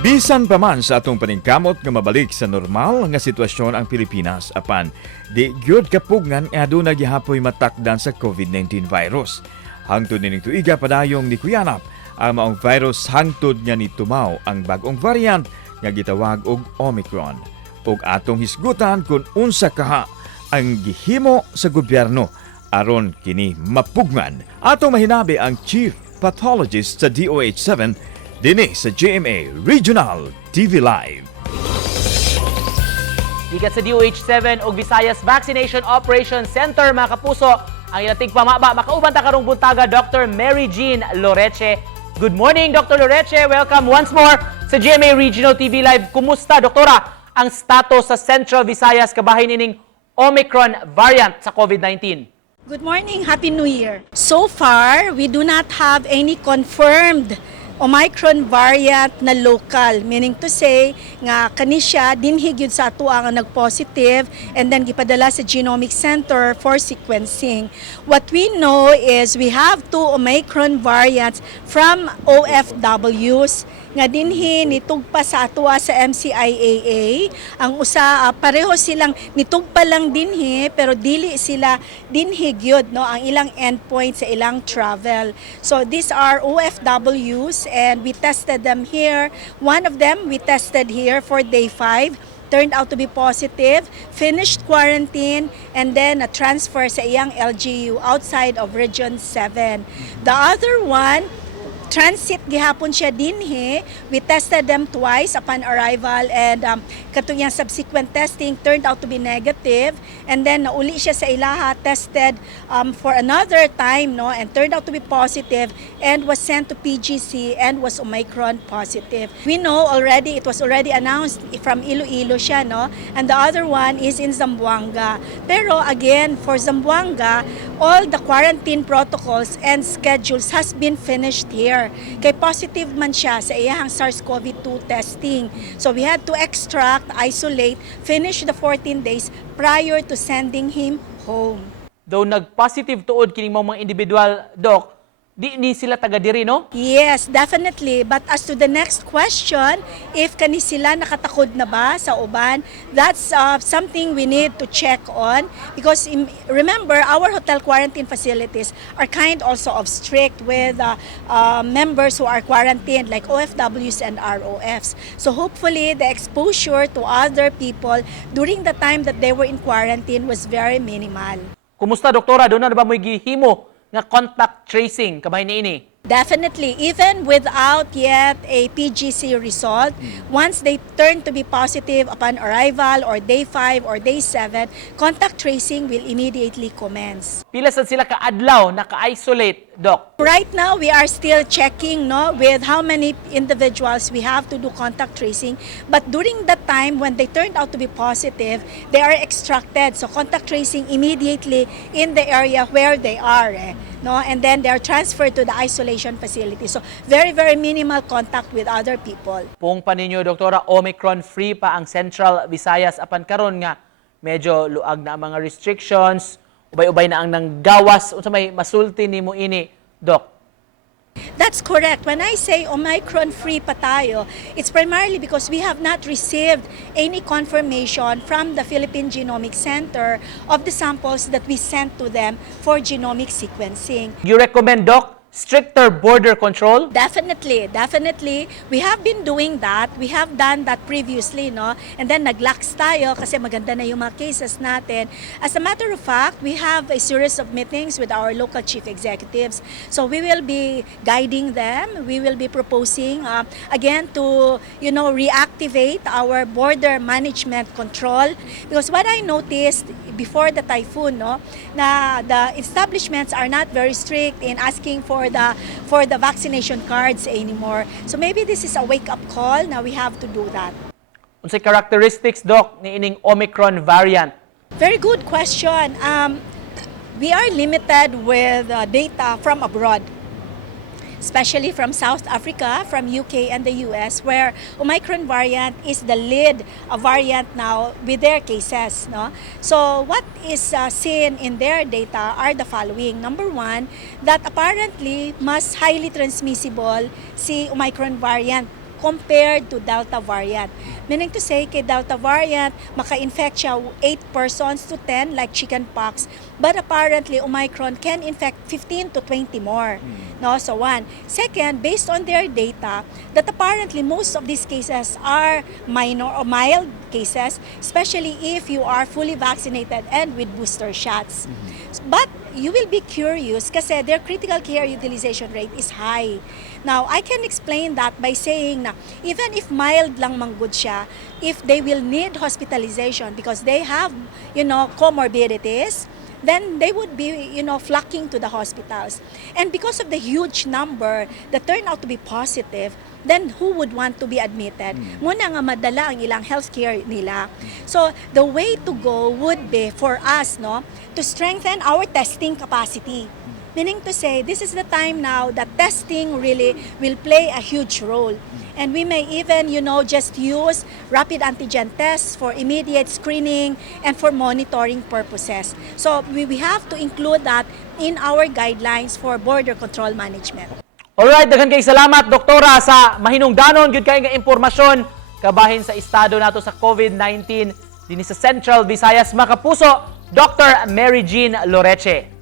Bisan pa man sa atong paningkamot nga mabalik sa normal nga sitwasyon ang Pilipinas apan di gyud kapugngan nga aduna gihapoy matakdan sa COVID-19 virus. Hangtod nining tuiga padayong ni Kuyanap ang maong virus hangtod nga nitumaw ang bag-ong variant nga gitawag og Omicron. Ug atong hisgutan kung unsa kaha ang gihimo sa gobyerno aron kini mapugnan. Atong mahinabi ang Chief Pathologist sa DOH-7 dinhi sa GMA Regional TV Live. Gikan sa DOH-7 ug Visayas Vaccination Operation Center, mga kapuso, ang ilatig pamaba makauban ta karong buntaga Dr. Mary Jean Loreche. Good morning, Dr. Loreche. Welcome once more sa GMA Regional TV Live. Kumusta, doktora, ang status sa Central Visayas kabahin ining Omicron variant sa COVID-19? Good morning, Happy New Year. So far, we do not have any confirmed Omicron variant na local, meaning to say nga kani siya dinhi gyud sa ato ang nag-positive and then gipadala sa Genomic Center for sequencing. What we know is we have two Omicron variants from OFWs nga dinhi nitugpa sa atua sa MCIAA. Ang usa pareho silang nitugpa lang dinhi pero dili sila dinhi gyud no ang ilang endpoint sa ilang travel. So these are OFWs and we tested them here. One of them we tested here for day 5. Turned out to be positive, finished quarantine, and then a transfer sa iyang LGU outside of Region 7. The other one, transit gihapon siya dinhi. We tested them twice upon arrival and katong yang subsequent testing turned out to be negative, and then nauli siya sa ilaha, tested for another time no and turned out to be positive and was sent to PGC and was Omicron positive. We know already, it was already announced from Iloilo siya no, and the other one is in Zamboanga. Pero again, for Zamboanga, all the quarantine protocols and schedules has been finished here. Kay positive man siya sa iyahang SARS-CoV-2 testing. So we had to extract, isolate, finish the 14 days prior to sending him home. Though nag-positive tuod kining mga individual, Doc, di ni sila taga diri, no? Yes, definitely. But as to the next question, if kani sila nakatakod na ba sa uban, that's something we need to check on because remember, our hotel quarantine facilities are kind also of strict with members who are quarantined like OFWs and ROFs. So hopefully the exposure to other people during the time that they were in quarantine was very minimal. Kumusta, doktora? Doon na ba mo'y gihimo nga contact tracing kamay niini? Definitely, even without yet a PGC result, once they turn to be positive upon arrival or day 5 or day 7, contact tracing will immediately commence. Pila sad sila ka-adlaw naka-isolate, Doc? Right now, we are still checking no, with how many individuals we have to do contact tracing. But during that time, when they turned out to be positive, they are extracted. So contact tracing immediately in the area where they are. No? And then they are transferred to the isolation facility. So very, very minimal contact with other people. Pung paninyo, doktora, Omicron-free pa ang Central Visayas apan karon nga medyo luag na ang mga restrictions, ubay-ubay na ang nanggawas unsa may masulti nimo ini, Doc? That's correct. When I say Omicron-free pa tayo, it's primarily because we have not received any confirmation from the Philippine Genomic Center of the samples that we sent to them for genomic sequencing. You recommend, Doc, stricter border control? Definitely. We have been doing that. We have done that previously, no? And then nag-lax tayo kasi maganda na yung mga cases natin. As a matter of fact, we have a series of meetings with our local chief executives. So we will be guiding them. We will be proposing, again, to, reactivate our border management control. Because what I noticed before the typhoon, no, na the establishments are not very strict in asking for the vaccination cards anymore. So maybe this is a wake-up call. Now we have to do that. Unsay characteristics, Doc, ni ining Omicron variant? Very good question. We are limited with data from abroad, especially from South Africa, from UK and the US, where Omicron variant is the lead variant now with their cases. No? So what is seen in their data are the following. Number one, that apparently mas highly transmissible si Omicron variant compared to Delta variant. Meaning to say, kay Delta variant, maka-infect siya 8 persons to 10 like chickenpox. But apparently, Omicron can infect 15 to 20 more. No? So one. Second, based on their data, that apparently most of these cases are minor or mild cases, especially if you are fully vaccinated and with booster shots. But you will be curious kasi their critical care utilization rate is high. Now, I can explain that by saying na even if mild lang manggod siya, if they will need hospitalization because they have, comorbidities, then they would be, flocking to the hospitals. And because of the huge number that turn out to be positive, then who would want to be admitted? Muna nga madala ang ilang healthcare nila. So, the way to go would be for us, to strengthen our testing capacity. Meaning to say, this is the time now that testing really will play a huge role. And we may even, just use rapid antigen tests for immediate screening and for monitoring purposes. So we have to include that in our guidelines for border control management. Alright, daghan kay salamat, Doktora, sa mahinungdanon, gyud kay nga impormasyon kabahin sa estado nato sa COVID-19 dinhi sa Central Visayas, Makapuso, Dr. Mary Jean Loreche.